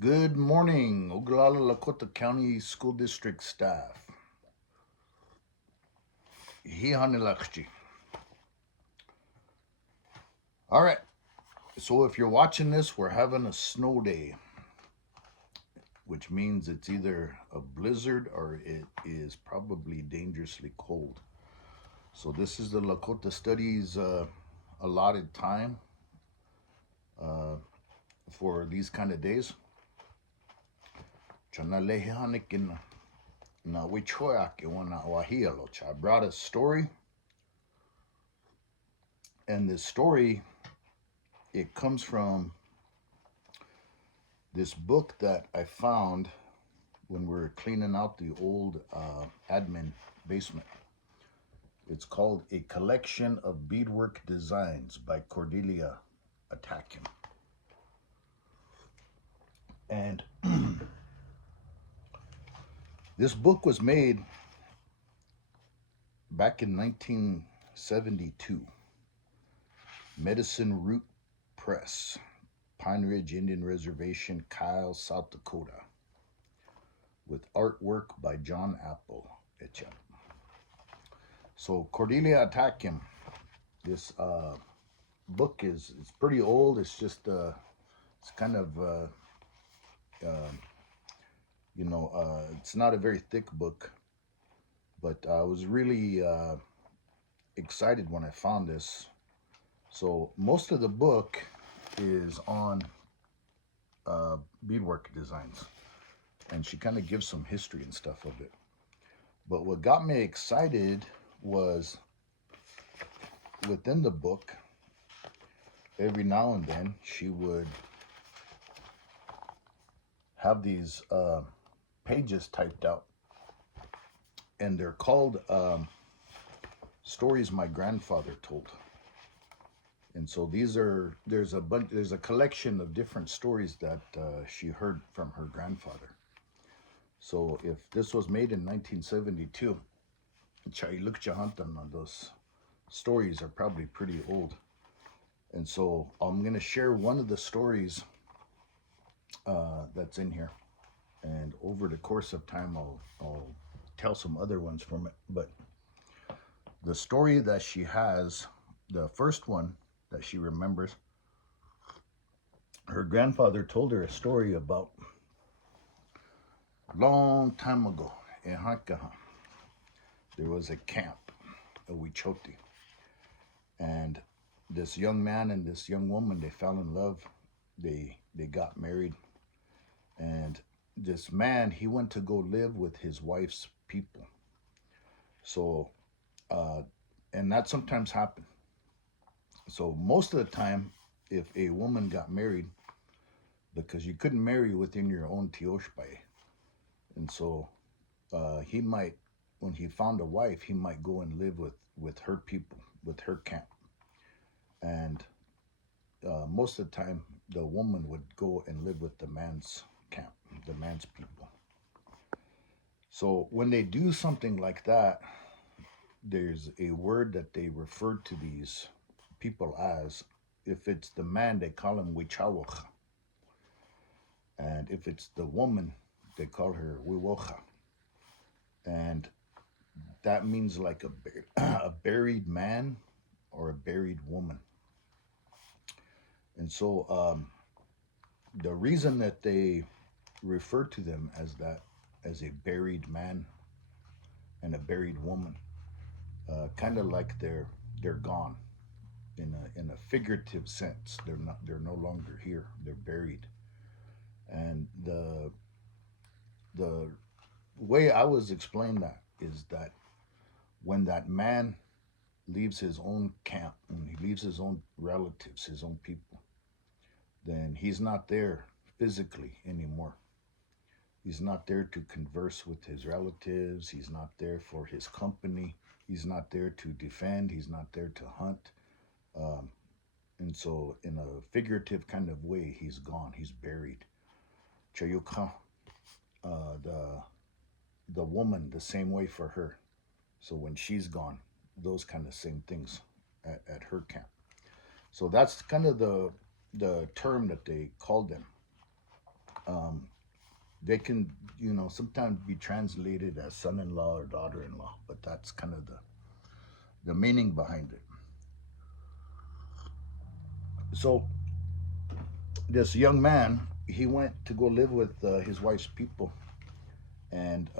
Good morning, Oglala Lakota County School District staff. Hihanilakchi. All right, so if you're watching this, we're having a snow day, which means it's either a blizzard or it is probably dangerously cold. So this is the Lakota Studies allotted time uh, for these kind of days. I brought a story, and this story it comes from this book that I found when we were cleaning out the old admin basement. It's called A Collection of Beadwork Designs by Cordelia Atakim. And this book was made back in 1972. Medicine Root Press, Pine Ridge Indian Reservation, Kyle, South Dakota, with artwork by John Apple. So Cordelia Atakim, this book it's pretty old. It's just it's kind of uh, it's not a very thick book, but I was really excited when I found this. So most of the book is on beadwork designs, and she kind of gives some history and stuff of it. But what got me excited was within the book, every now and then she would have these pages typed out, and they're called stories my grandfather told. And so there's a collection of different stories that she heard from her grandfather. So if this was made in 1972, those stories are probably pretty old. And so I'm going to share one of the stories that's in here. And over the course of time, I'll tell some other ones from it. But the story that she has, the first one that she remembers, her grandfather told her a story about a long time ago in Hankaha. There was a camp, a Wichoti, and this young man and this young woman, they fell in love. They got married, and this man, he went to go live with his wife's people. So and that sometimes happened. So most of the time, if a woman got married, because you couldn't marry within your own tioshpai, and so he might, when he found a wife, he might go and live with her people, with her camp. And most of the time, the woman would go and live with the man's camp, the man's people. So when they do something like that, there's a word that they refer to these people as. If it's the man, they call him wichawach. And if it's the woman, they call her wiwocha. And that means like a buried man or a buried woman. And so the reason that they refer to them as that, as a buried man and a buried woman, kind of like they're gone in a figurative sense. They're no longer here. They're buried. And the way I was explained that is that when that man leaves his own camp, when he leaves his own relatives, his own people, then he's not there physically anymore. He's not there to converse with his relatives. He's not there for his company. He's not there to defend. He's not there to hunt. Um, and so, in a figurative kind of way, he's gone. He's buried. Chayukha, the woman, the same way for her. So when she's gone, those kind of same things at her camp. So that's kind of the term that they called them. Um, they can, sometimes be translated as son-in-law or daughter-in-law, but that's kind of the meaning behind it. So this young man, he went to go live with his wife's people, and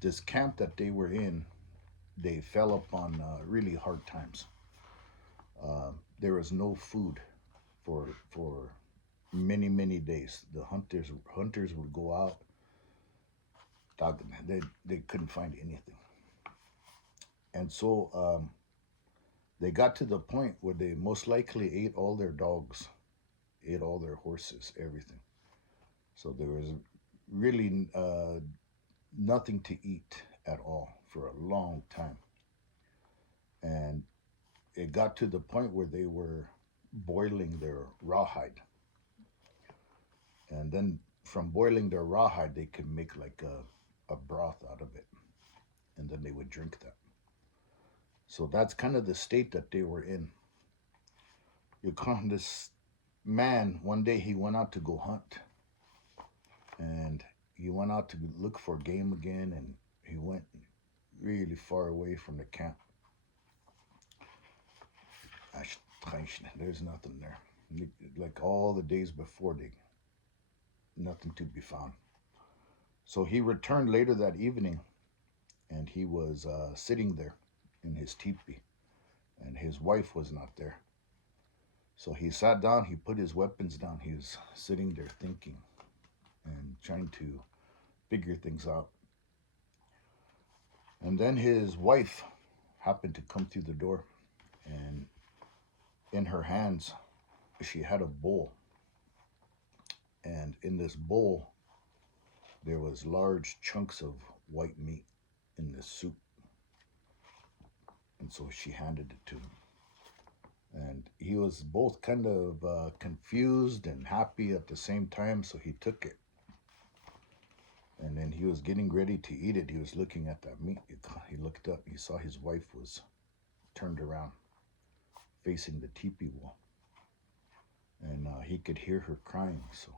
this camp that they were in, they fell upon really hard times. There was no food for many days. The hunters would go out, they couldn't find anything, and so they got to the point where they most likely ate all their dogs, ate all their horses, everything. So there was really nothing to eat at all for a long time. And it got to the point where they were boiling their rawhide. And then from boiling their rawhide, they could make like a broth out of it. And then they would drink that. So that's kind of the state that they were in. This man, one day he went out to go hunt. And he went out to look for game again. And he went really far away from the camp. There's nothing there. Like all the days before, nothing to be found. So he returned later that evening, and he was sitting there in his teepee, and his wife was not there. So he sat down, he put his weapons down, he was sitting there thinking and trying to figure things out. And then his wife happened to come through the door, and in her hands, she had a bowl. And in this bowl, there was large chunks of white meat in this soup. And so she handed it to him. And he was both kind of confused and happy at the same time, so he took it. And then he was getting ready to eat it. He was looking at that meat. He looked up, he saw his wife was turned around, facing the teepee wall. And he could hear her crying, so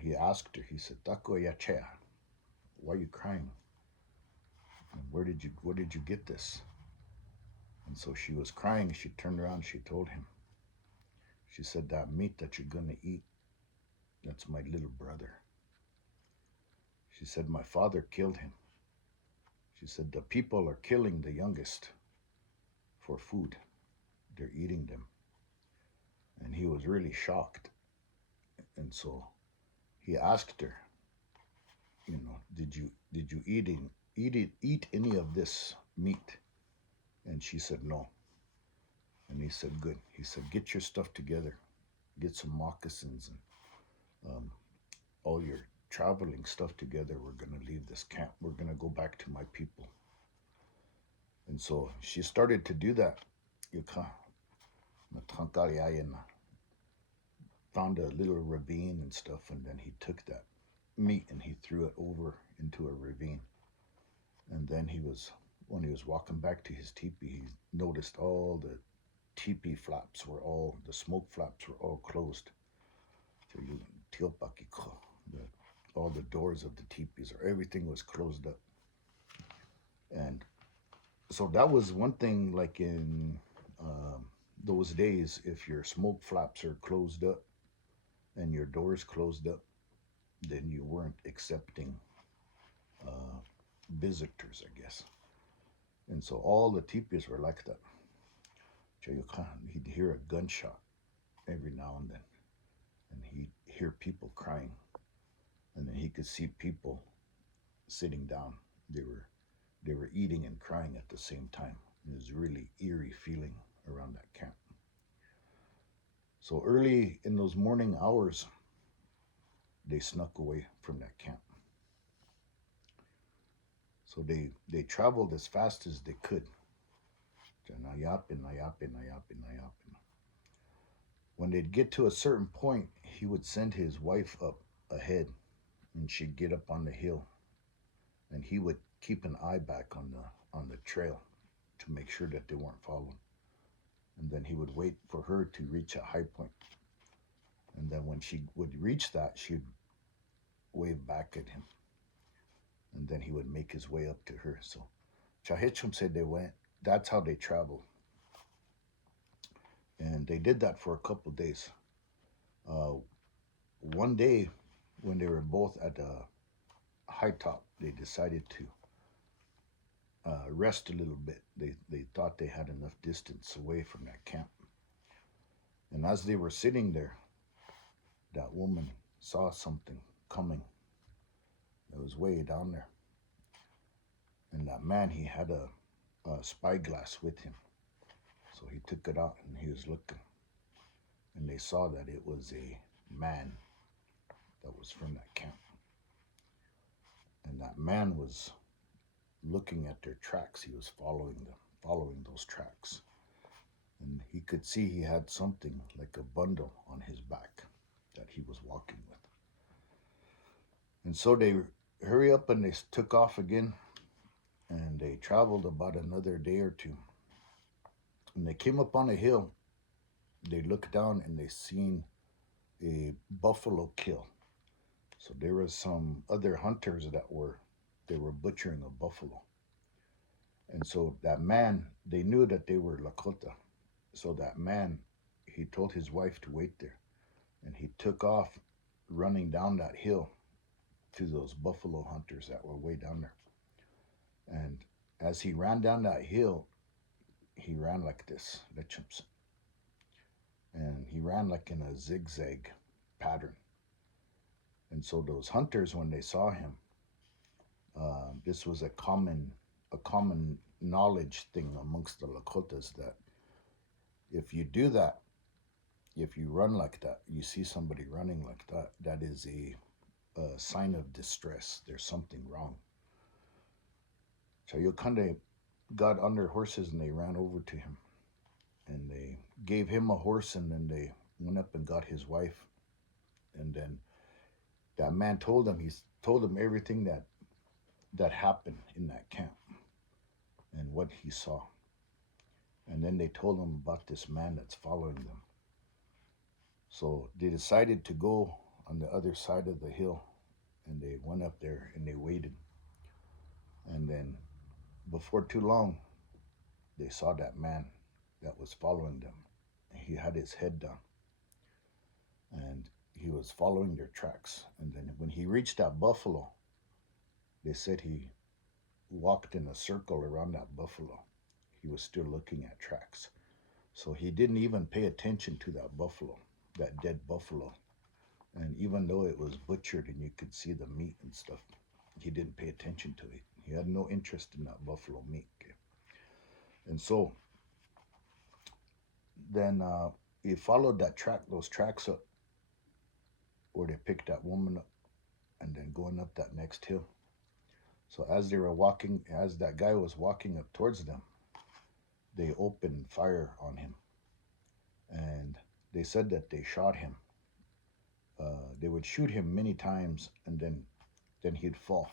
he asked her, he said, Tako yachea, why are you crying? And where did you get this? And so she was crying. She turned around, she told him. She said, that meat that you're gonna eat, that's my little brother. She said, my father killed him. She said, the people are killing the youngest for food. They're eating them. And he was really shocked. And so he asked her, did you eat any of this meat? And she said no. And he said, good. He said, get your stuff together, get some moccasins and all your traveling stuff together. We're gonna leave this camp. We're gonna go back to my people. And so she started to do that. Found a little ravine and stuff, and then he took that meat and he threw it over into a ravine. And then when he was walking back to his teepee, he noticed all the teepee flaps the smoke flaps were all closed. All the doors of the teepees, or everything was closed up. And so that was one thing, like in those days, if your smoke flaps are closed up and your doors closed up, then you weren't accepting visitors, I guess. And so all the teepees were like that. He'd hear a gunshot every now and then, and he'd hear people crying, and then he could see people sitting down. They were eating and crying at the same time. It was a really eerie feeling around that camp. So early in those morning hours, they snuck away from that camp. So they traveled as fast as they could. When they'd get to a certain point, he would send his wife up ahead, and she'd get up on the hill, and he would keep an eye back on the trail to make sure that they weren't followed. And then he would wait for her to reach a high point, And then when she would reach that, she'd wave back at him. And then he would make his way up to her. So Chahitchum said they went, that's how they traveled. And they did that for a couple of days. Uh, one day, when they were both at a high top, they decided to rest a little bit. They thought they had enough distance away from that camp. And as they were sitting there, that woman saw something coming. It was way down there. And that man, he had a spyglass with him. So he took it out and he was looking. And they saw that it was a man that was from that camp. And that man was looking at their tracks. He was following them, following those tracks. And he could see he had something like a bundle on his back that he was walking with. And so they hurry up and they took off again. And they traveled about another day or two. When they came up on a hill, they looked down and they seen a buffalo kill. So there was some other hunters they were butchering a buffalo. And so that man, they knew that they were Lakota. So that man, he told his wife to wait there. And he took off running down that hill to those buffalo hunters that were way down there. And as he ran down that hill, he ran like this, lechumps. And he ran like in a zigzag pattern. And so those hunters, when they saw him, this was a common knowledge thing amongst the Lakotas that if you do that, if you run like that, you see somebody running like that, that is a sign of distress. There's something wrong. So Yokande got on their horses and they ran over to him. And they gave him a horse and then they went up and got his wife. And then that man told them everything that happened in that camp and what he saw. And then they told him about this man that's following them. So they decided to go on the other side of the hill and they went up there and they waited. And then before too long, they saw that man that was following them. He had his head down and he was following their tracks. And then when he reached that buffalo, they said he walked in a circle around that buffalo. He was still looking at tracks. So he didn't even pay attention to that buffalo, that dead buffalo. And even though it was butchered and you could see the meat and stuff, he didn't pay attention to it. He had no interest in that buffalo meat. Okay? And so then he followed those tracks up where they picked that woman up and then going up that next hill. So as that guy was walking up towards them, they opened fire on him. And they said that they shot him. They would shoot him many times and then he'd fall.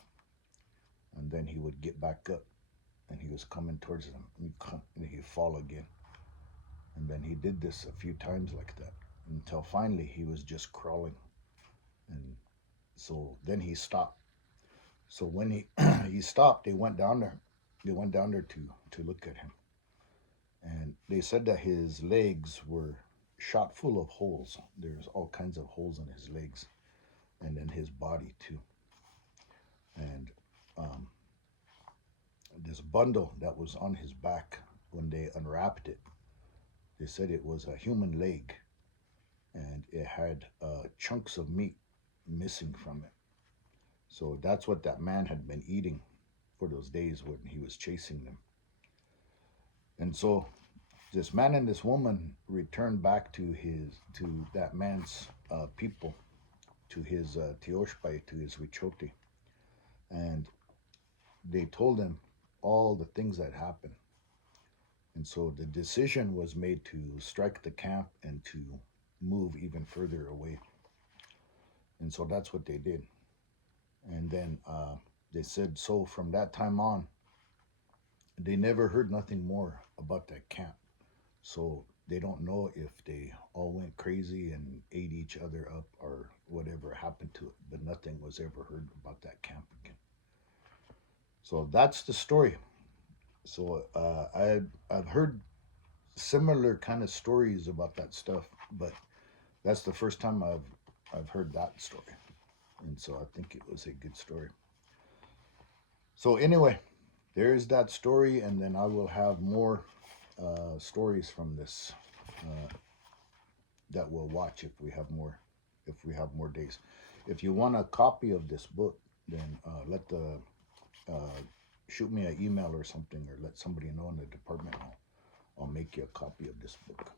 And then he would get back up and he was coming towards them and he'd fall again. And then he did this a few times like that until finally he was just crawling. And so then he stopped. So when he stopped, they went down there. They went down there to look at him. And they said that his legs were shot full of holes. There's all kinds of holes in his legs and in his body too. And this bundle that was on his back, when they unwrapped it, they said it was a human leg and it had chunks of meat missing from it. So that's what that man had been eating for those days when he was chasing them. And so this man and this woman returned back to that man's people, to his Teoshpai, to his Wichote. And they told him all the things that happened. And so the decision was made to strike the camp and to move even further away. And so that's what they did. And then they said, so from that time on, they never heard nothing more about that camp. So they don't know if they all went crazy and ate each other up or whatever happened to it. But nothing was ever heard about that camp again. So that's the story. So I've heard similar kind of stories about that stuff, but that's the first time I've heard that story, and so I think it was a good story. So anyway, there is that story, and then I will have more stories from this that we'll watch if we have more days. If you want a copy of this book, then let the uh, shoot me an email or something, or let somebody know in the department. I'll make you a copy of this book.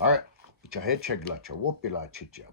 All right. Chahe chegla chawopila chicha.